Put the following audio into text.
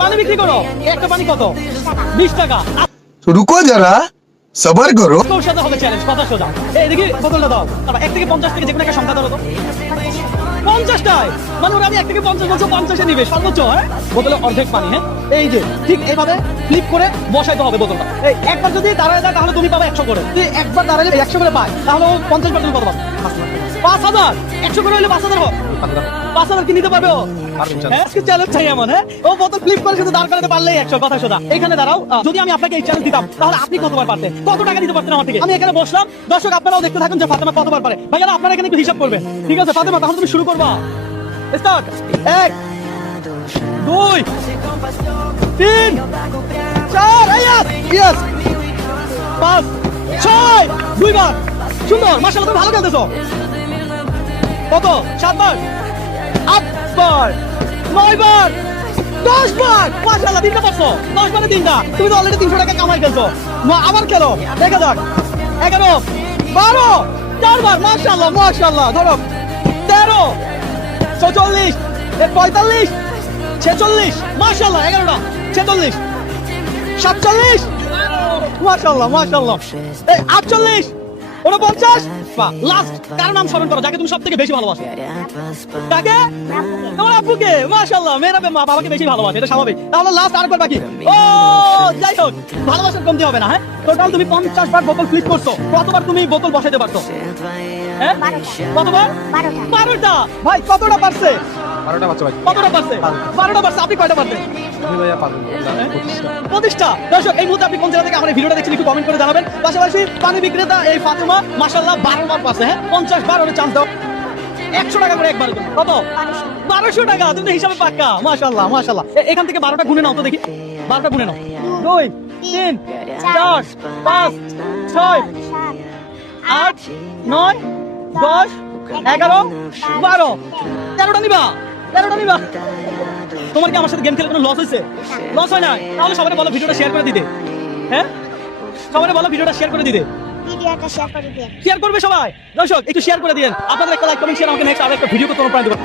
পানি বিক্রি করো, একটা পানি কত? 20 টাকা। रुको जरा सबर करो। তোর সাথে হবে চ্যালেঞ্জ, কথা সোজা। এই দেখি বোতলটা দাও। তারপর 1 থেকে 50 থেকে যে কোনো একটা সংখ্যা ধরো তো। 50টায় মানে ওরা আমি 1 থেকে 50 বলছো, 50-এ নিবে সর্বোচ্চ। হ্যাঁ, বোতলে অর্ধেক পানি। হ্যাঁ, এই যে ঠিক এইভাবে ফ্লিপ করে বসাইতে হবে বোতলটা। এই একবার যদি দাঁড়ায় যায় তাহলে তুমি পাবে 100 করে। তুই একবার দাঁড়ালে 100 করে পায়, তাহলে 50 বার তুমি কত পাবে? 5000। 100 করে হলে 5000 হবে। 5000 কি নিতে পারবে ও? হ্যাঁ, আজকে চ্যালেঞ্জ চাই এমন। হ্যাঁ, ও বোতল ফ্লিপ করে শুধু দাঁড় করাতে পারলেই 100, কথা সোজা। এখানে দাঁড়াও। যদি আমি আপনাকে এই চ্যালেঞ্জ দিতাম তাহলে আপনি কতবার পারতেন? কত টাকা দিতে পারতেন আমার থেকে? আমি এখানে বসলাম, দর্শক আপনারাও দেখতে থাকুন যে ফাতেমা কতবার পারে। ভাইয়ারা আপনারা এখানে একটু হিসাব করবেন, ঠিক আছে? ফাতেমা, তাহলে তুমি শুরু করবা। স্টার্ট। 1 2 3 4 ইয়েস 5 6 দুইবার। সুন্দর, মাশাআল্লাহ, তুমি ভালো খেলতেছো। কত? 7 বার, 8 বার, 9 বার, 10 বার। মাশাআল্লাহ, 3টা পারছো। 10 বারে 3টা। তুমি তো অলরেডি 300 টাকা কামাই ফেলছো। আবার খেলো, দেখা যাক। 11 12 4 বার। মাশাআল্লাহ মাশাআল্লাহ। ধরো 13 44 45 46। মাশাআল্লাহ, 11টা। 46 47 মাশাআল্লাহ মাশাআল্লাহ। 48 49। লাস্ট কার নাম স্মরণ করো যাকে তুমি সব থেকে বেশি ভালোবাসো? কাকে? তোমার আব্বুকে। মাশাআল্লাহ, মেয়েরা মা বাবাকে বেশি ভালোবাসে, এটা স্বাভাবিক। তাহলে লাস্ট আরেকবার বাকি। ও যাই হোক, ভালোবাসার কমতি হবে না। হ্যাঁ, টোটাল তুমি 50 বার বোতল ফ্লিপ করছো। কতবার তুমি বোতল বসাইতে পারছো? হ্যাঁ, কতবার? 12টা। ভাই কতটা পারছে? 12টা বাচ্চা ভাই। কতটা পারছে? 12টা পারছে। আপনি কয়টা পারছেন? আমি ভাইয়া পারবো 25টা। দর্শক, এই মুহূর্তে আপনি কোন জেলা থেকে আমার এই ভিডিওটা দেখছেন একটু কমেন্ট করে জানাবেন। পাশাপাশি পানি বিক্রেতা এই ফাতেমা মাশাআল্লাহ 12 বার পারছে। হ্যাঁ, 50 বার ওরে চান্স দাও। 100 টাকা করে একবার। কত? 1200 টাকা। তুমি তো হিসাবে পাক্কা। মাশাআল্লাহ মাশাআল্লাহ। এখান থেকে 12টা গুনে নাও তো দেখি। 12টা গুনে নাও। 2 3 4 5 6 8 9 10 11 12 13টা নিবা। 13টা নিবা। তোমার কি আমার সাথে গেম খেলে কোনো লস হয়েছে? লস হয় না? তাহলে সবাই বলো ভিডিওটা শেয়ার করে দিতে। হ্যাঁ, সবাই বলো ভিডিওটা শেয়ার করে দিতে। ভিডিওটা শেয়ার করে দিন। শেয়ার করবে সবাই। দর্শক একটু শেয়ার করে দিন। আপনাদের একটা লাইক কমেন্ট শেয়ার আমাকে নেক্সট আরেকটা ভিডিও করতে অনুপ্রাণিত করবে।